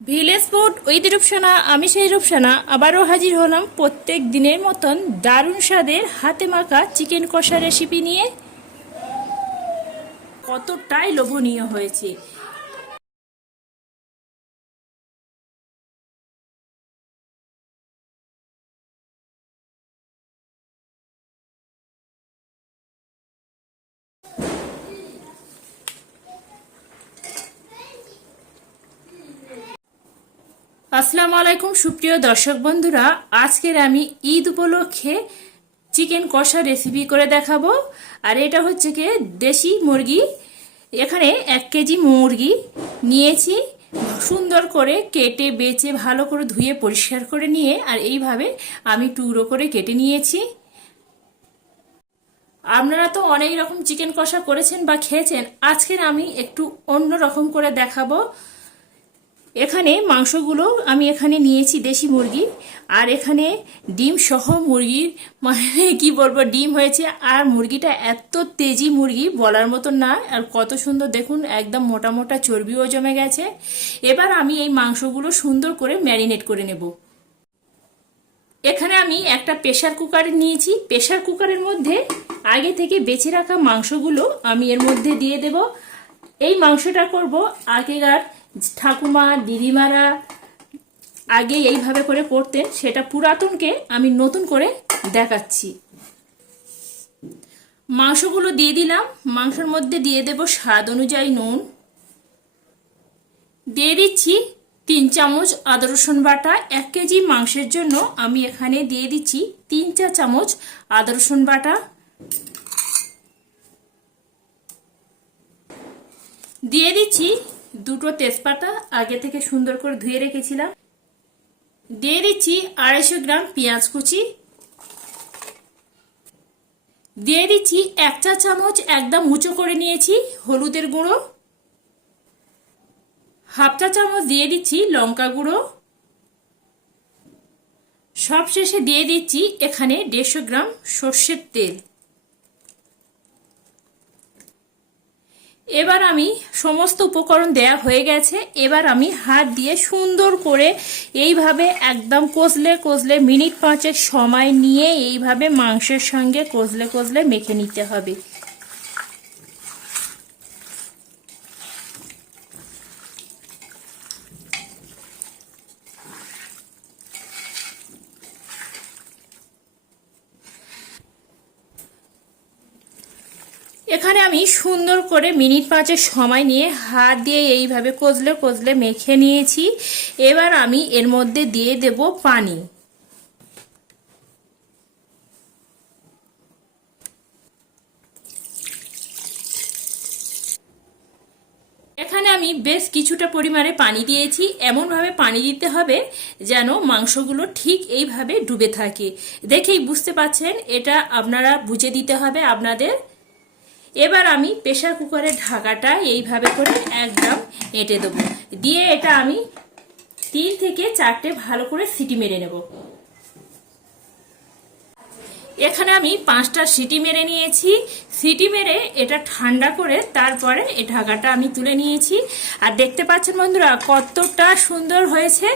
Village food with Rupsana, আমি সেই রূপসানা, আবারও হাজির হলাম প্রত্যেক দিনের মতন দারুণ স্বাদের হাতে মাখা চিকেন কষা রেসিপি নিয়ে। কতটাই লোভনীয় হয়েছে। আসসালামু আলাইকুম, সুপ্রিয় দর্শক বন্ধুরা। আজকের আমি ঈদ উপলক্ষে চিকেন কষা রেসিপি করে দেখাবো। আর এটা হচ্ছে কি, দেশি মুরগি। এখানে এক কেজি মুরগি নিয়েছি সুন্দর করে কেটে, বেচে, ভালো করে ধুয়ে, পরিষ্কার করে নিয়ে, আর এইভাবে আমি টুকরো করে কেটে নিয়েছি। আপনারা তো অনেক রকম চিকেন কষা করেছেন বা খেয়েছেন, আজকের আমি একটু অন্য রকম করে দেখাবো। এখানে মাংসগুলো আমি এখানে নিয়েছি দেশি মুরগি, আর এখানে ডিম সহ মুরগির মানে কি বলব, ডিম হয়েছে। আর মুরগিটা এত তেজি মুরগি, বলার মতন না, আর কত সুন্দর দেখুন, একদম মোটা মোটা চর্বিও জমে গেছে। এবার আমি এই মাংসগুলো সুন্দর করে ম্যারিনেট করে নেব। এখানে আমি একটা প্রেশার কুকার নিয়েছি। প্রেশার কুকারের মধ্যে আগে থেকে বেছে রাখা মাংসগুলো আমি এর মধ্যে দিয়ে দেব। এই মাংসটা করব আগেকার ঠাকুমা, দিদিমারা আগে এইভাবে করে করতেন, সেটা পুরাতনকে আমি নতুন করে দেখাচ্ছি। মাংসগুলো দিয়ে দিলাম, মাংসের মধ্যে দিয়ে দেব স্বাদ অনুযায়ী নুন। দিয়ে দিচ্ছি তিন চামচ আদা রসুন বাটা, এক কেজি মাংসের জন্য আমি এখানে দিয়ে দিচ্ছি তিন চা চামচ আদা রসুন বাটা। দিয়ে দিচ্ছি দুটো তেজপাতা আগে থেকে সুন্দর করে ধুয়ে রেখেছিলাম। দিয়ে দিচ্ছি আড়াইশো গ্রাম পেঁয়াজ কুচি। দিয়ে দিচ্ছি এক চা চামচ একদম উঁচু করে নিয়েছি হলুদের গুঁড়ো। হাফ চা চামচ দিয়ে দিচ্ছি লঙ্কা গুঁড়ো। সব শেষে দিয়ে দিচ্ছি এখানে দেড়শো গ্রাম সর্ষের তেল। এবার আমি সমস্ত উপকরণ দেয়া হয়ে গেছে। এবার আমি হাত দিয়ে সুন্দর করে এইভাবে একদম কষলে কষলে মিনিট পাঁচের সময় নিয়ে এইভাবে মাংসের সঙ্গে কষলে কষলে মেখে নিতে হবে। এখানে আমি সুন্দর করে মিনিট পাঁচের সময় নিয়ে হাত দিয়ে এইভাবে কষলে কষলে মেখে নিয়েছি। এবার আমি এর মধ্যে দিয়ে দেব পানি। এখানে আমি বেশ কিছুটা পরিমাণে পানি দিয়েছি। এমনভাবে পানি দিতে হবে যেন মাংসগুলো ঠিক এইভাবে ডুবে থাকে। দেখেই বুঝতে পাচ্ছেন, এটা আপনারা বুঝে দিতে হবে আপনাদের। এবার আমি প্রেশার কুকারের ঢাকাটা এইভাবে করে একদম এঁটে দেবো। দিয়ে এটা আমি তিন থেকে চারটে ভালো করে সিটি মেরে নেব। এখানে আমি পাঁচটা সিটি মেরে নিয়েছি। সিটি মেরে এটা ঠান্ডা করে তারপরে এই ঢাকাটা আমি তুলে নিয়েছি। আর দেখতে পাচ্ছেন বন্ধুরা, কতটা সুন্দর হয়েছে।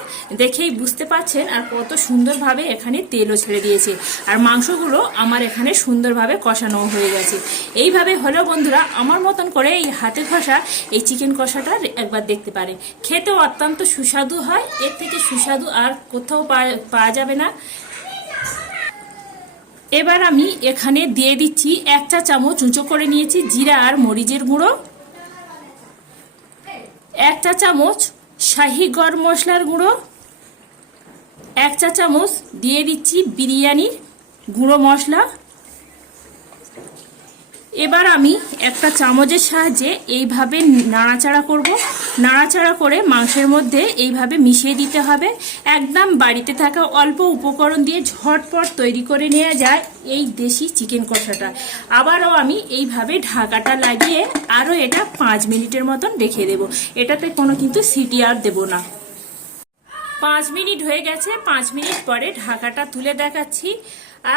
দেখেই বুঝতে পাচ্ছেন আর কত সুন্দরভাবে এখানে তেলও ছেড়ে দিয়েছে। আর মাংসগুলো আমার এখানে সুন্দরভাবে কষানো হয়ে গেছে। এইভাবে হলেও বন্ধুরা, আমার মতন করে এই হাতে কষা এই চিকেন কষাটা একবার দেখতে পারে খেতেও অত্যন্ত সুস্বাদু হয়। এর থেকে সুস্বাদু আর কোথাও পাওয়া যাবে না। এবার আমি এখানে দিয়ে দিচ্ছি এক চা চামচ উঁচু করে নিয়েছি জিরা আর মরিচের গুঁড়ো। এক চা চামচ শাহি গরম মশলার গুঁড়ো। এক চা চামচ দিয়ে দিচ্ছি বিরিয়ানির গুঁড়ো মশলা। এবার আমি একটা চামচের সাহায্যে এইভাবে নাড়াচাড়া করব। নাড়াচাড়া করে মাংসের মধ্যে এইভাবে মিশিয়ে দিতে হবে। একদম বাড়িতে থাকা অল্প উপকরণ দিয়ে ঝটপট তৈরি করে নেওয়া যায় এই দেশি চিকেন কষাটা। আবারও আমি এইভাবে ঢাকাটা লাগিয়ে আরও এটা পাঁচ মিনিটের মতন রেখে দেব। এটাতে কোনো কিন্তু সিটি আর দেবো না। পাঁচ মিনিট হয়ে গেছে, পাঁচ মিনিট পরে ঢাকাটা তুলে দেখাচ্ছি।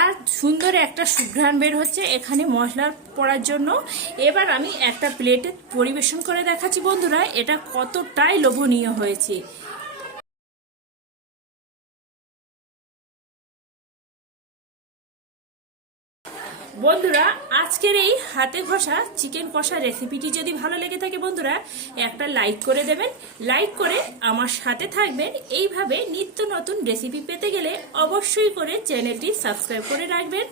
আর সুন্দর একটা সুঘ্রাণ বের হচ্ছে এখানে মশলা পড়ার জন্য। এবার আমি একটা প্লেটে পরিবেশন করে দেখাচ্ছি বন্ধুরা, এটা কতটাই লোভনীয় হয়েছে। বন্ধুরা, আজকের এই হাতে ঘষা চিকেন কষা রেসিপিটি যদি ভালো লেগে থাকে বন্ধুরা, একটা লাইক করে দেবেন। লাইক করে আমার সাথে থাকবেন। এইভাবে নিত্য নতুন রেসিপি পেতে গেলে অবশ্যই করে চ্যানেলটি সাবস্ক্রাইব করে রাখবেন।